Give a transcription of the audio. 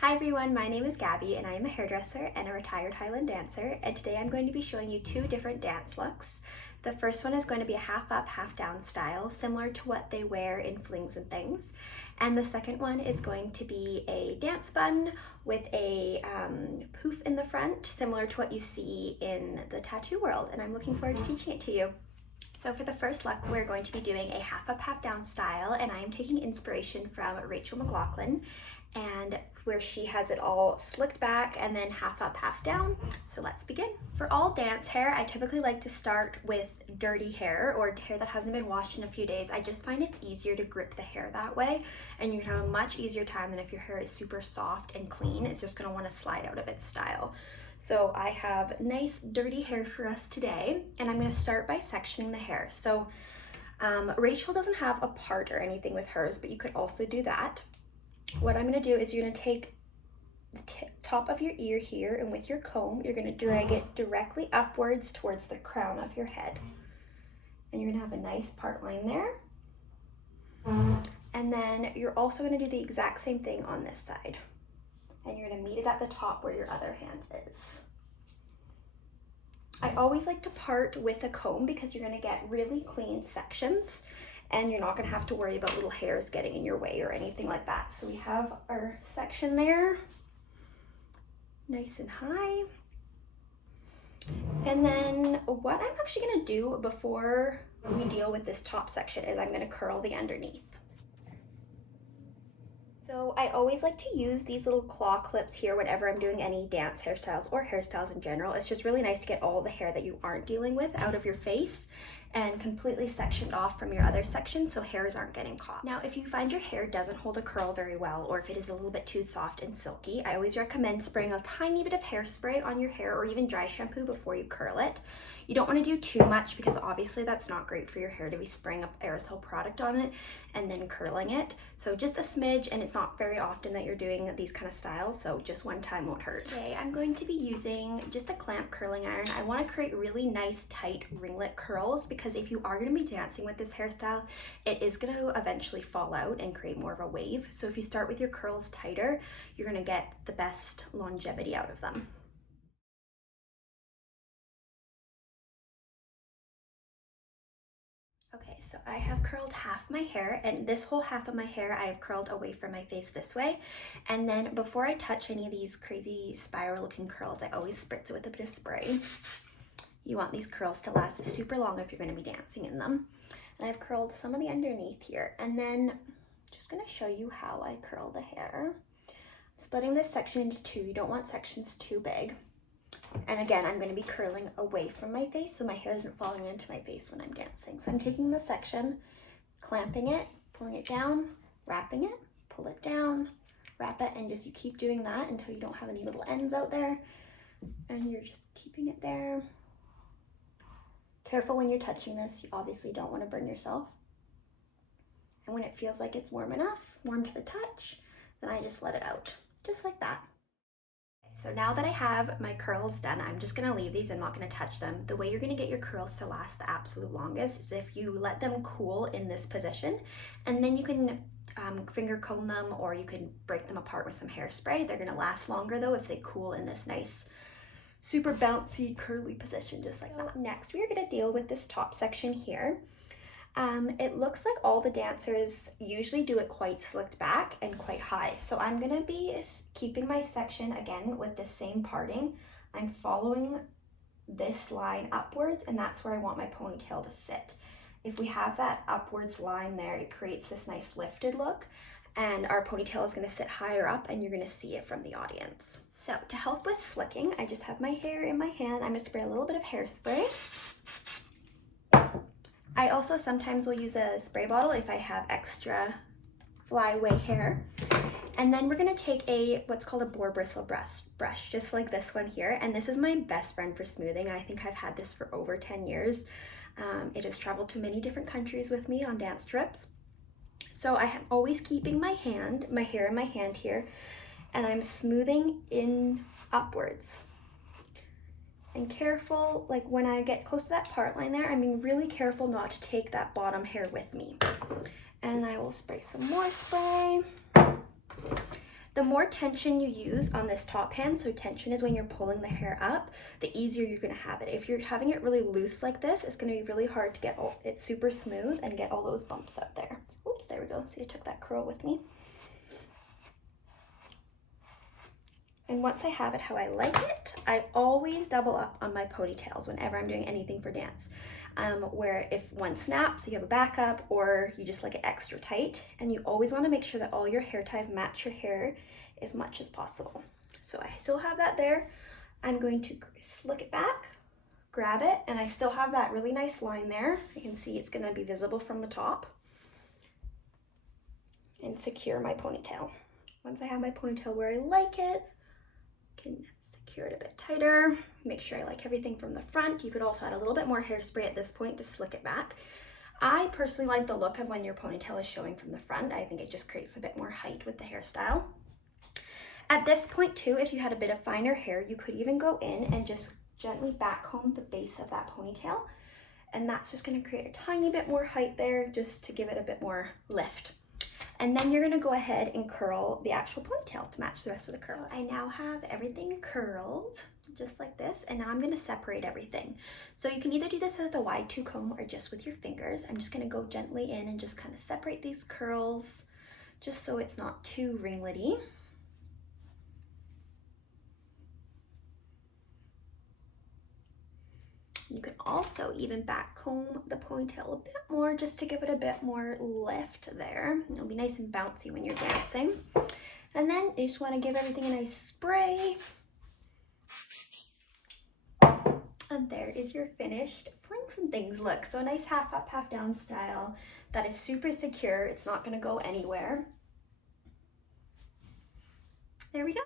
Hi everyone, my name is Gabby and I am a hairdresser and a retired Highland dancer, and today I'm going to be showing you two different dance looks. The first one is going to be a half up, half down style, similar to what they wear in flings and things. And the second one is going to be a dance bun with a poof in the front, similar to what you see in the tattoo world, and I'm looking forward to teaching it to you. So for the first look, we're going to be doing a half up, half down style, and I am taking inspiration from Rachel McLaughlin, and where she has it all slicked back and then half up, half down. So let's begin. For all dance hair, I typically like to start with dirty hair or hair that hasn't been washed in a few days. I just find it's easier to grip the hair that way, and you can have a much easier time than if your hair is super soft and clean. It's just gonna wanna slide out of its style. So I have nice dirty hair for us today, and I'm gonna start by sectioning the hair. So Rachel doesn't have a part or anything with hers, but you could also do that. What I'm gonna do is you're gonna take the top of your ear here, and with your comb, you're gonna drag it directly upwards towards the crown of your head. And you're gonna have a nice part line there. And then you're also gonna do the exact same thing on this side. And you're gonna meet it at the top where your other hand is. I always like to part with a comb because you're gonna get really clean sections and you're not gonna have to worry about little hairs getting in your way or anything like that. So we have our section there, nice and high. And then what I'm actually gonna do before we deal with this top section is I'm gonna curl the underneath. So I always like to use these little claw clips here whenever I'm doing any dance hairstyles or hairstyles in general. It's just really nice to get all the hair that you aren't dealing with out of your face and completely sectioned off from your other section so hairs aren't getting caught. Now, if you find your hair doesn't hold a curl very well, or if it is a little bit too soft and silky, I always recommend spraying a tiny bit of hairspray on your hair or even dry shampoo before you curl it. You don't want to do too much because obviously that's not great for your hair to be spraying up aerosol product on it and then curling it. So just a smidge, and it's not very often that you're doing these kind of styles, so just one time won't hurt. Today I'm going to be using just a clamp curling iron. I want to create really nice tight ringlet curls because if you are going to be dancing with this hairstyle, it is going to eventually fall out and create more of a wave. So if you start with your curls tighter, you're going to get the best longevity out of them. Okay, so I have curled half my hair, and this whole half of my hair I have curled away from my face this way. And then before I touch any of these crazy spiral looking curls, I always spritz it with a bit of spray. You want these curls to last super long if you're going to be dancing in them. And I've curled some of the underneath here, and then I'm just going to show you how I curl the hair. I'm splitting this section into two. You don't want sections too big. And again, I'm going to be curling away from my face so my hair isn't falling into my face when I'm dancing. So I'm taking the section, clamping it, pulling it down, wrapping it, pull it down, wrap it, and just you keep doing that until you don't have any little ends out there. And you're just keeping it there. Careful when you're touching this, you obviously don't want to burn yourself. And when it feels like it's warm enough, warm to the touch, then I just let it out, just like that. So now that I have my curls done, I'm just gonna leave these. I'm not gonna touch them. The way you're gonna get your curls to last the absolute longest is if you let them cool in this position, and then you can finger comb them or you can break them apart with some hairspray. They're gonna last longer though if they cool in this nice, super bouncy, curly position, just like that. Next, we are gonna deal with this top section here. It looks like all the dancers usually do it quite slicked back and quite high. So I'm gonna be keeping my section again with the same parting. I'm following this line upwards, and that's where I want my ponytail to sit. If we have that upwards line there, it creates this nice lifted look, and our ponytail is gonna sit higher up and you're gonna see it from the audience. So to help with slicking, I just have my hair in my hand. I'm gonna spray a little bit of hairspray. I also sometimes will use a spray bottle if I have extra flyaway hair. And then we're gonna take what's called a boar bristle brush, just like this one here. And this is my best friend for smoothing. I think I've had this for over 10 years. It has traveled to many different countries with me on dance trips. So I am always keeping my hair in my hand here, and I'm smoothing in upwards. And careful, like when I get close to that part line there, I'm being really careful not to take that bottom hair with me. And I will spray some more spray. The The more tension you use on this top hand, so tension is when you're pulling the hair up, the easier you're gonna have it. If you're having it really loose like this, it's gonna be really hard to get it super smooth and get all those bumps out there. Oops, there we go. See, I took that curl with me. And once I have it how I like it, I always double up on my ponytails whenever I'm doing anything for dance. Where if one snaps, you have a backup, or you just like it extra tight. And you always want to make sure that all your hair ties match your hair as much as possible. So I still have that there. I'm going to slick it back, grab it, and I still have that really nice line there. You can see it's going to be visible from the top. And secure my ponytail. Once I have my ponytail where I like it, can secure it a bit tighter, make sure I like everything from the front. You could also add a little bit more hairspray at this point to slick it back. I personally like the look of when your ponytail is showing from the front. I think it just creates a bit more height with the hairstyle. At this point too, if you had a bit of finer hair, you could even go in and just gently back comb the base of that ponytail. And that's just gonna create a tiny bit more height there just to give it a bit more lift. And then you're gonna go ahead and curl the actual ponytail to match the rest of the curls. So I now have everything curled, just like this, and now I'm gonna separate everything. So you can either do this with a wide tooth comb or just with your fingers. I'm just gonna go gently in and just kind of separate these curls, just so it's not too ringlety. You can also even back comb the ponytail a bit more just to give it a bit more lift there. It'll be nice and bouncy when you're dancing. And then you just want to give everything a nice spray. And there is your finished Flings and Things look. So a nice half up, half down style that is super secure. It's not going to go anywhere. There we go.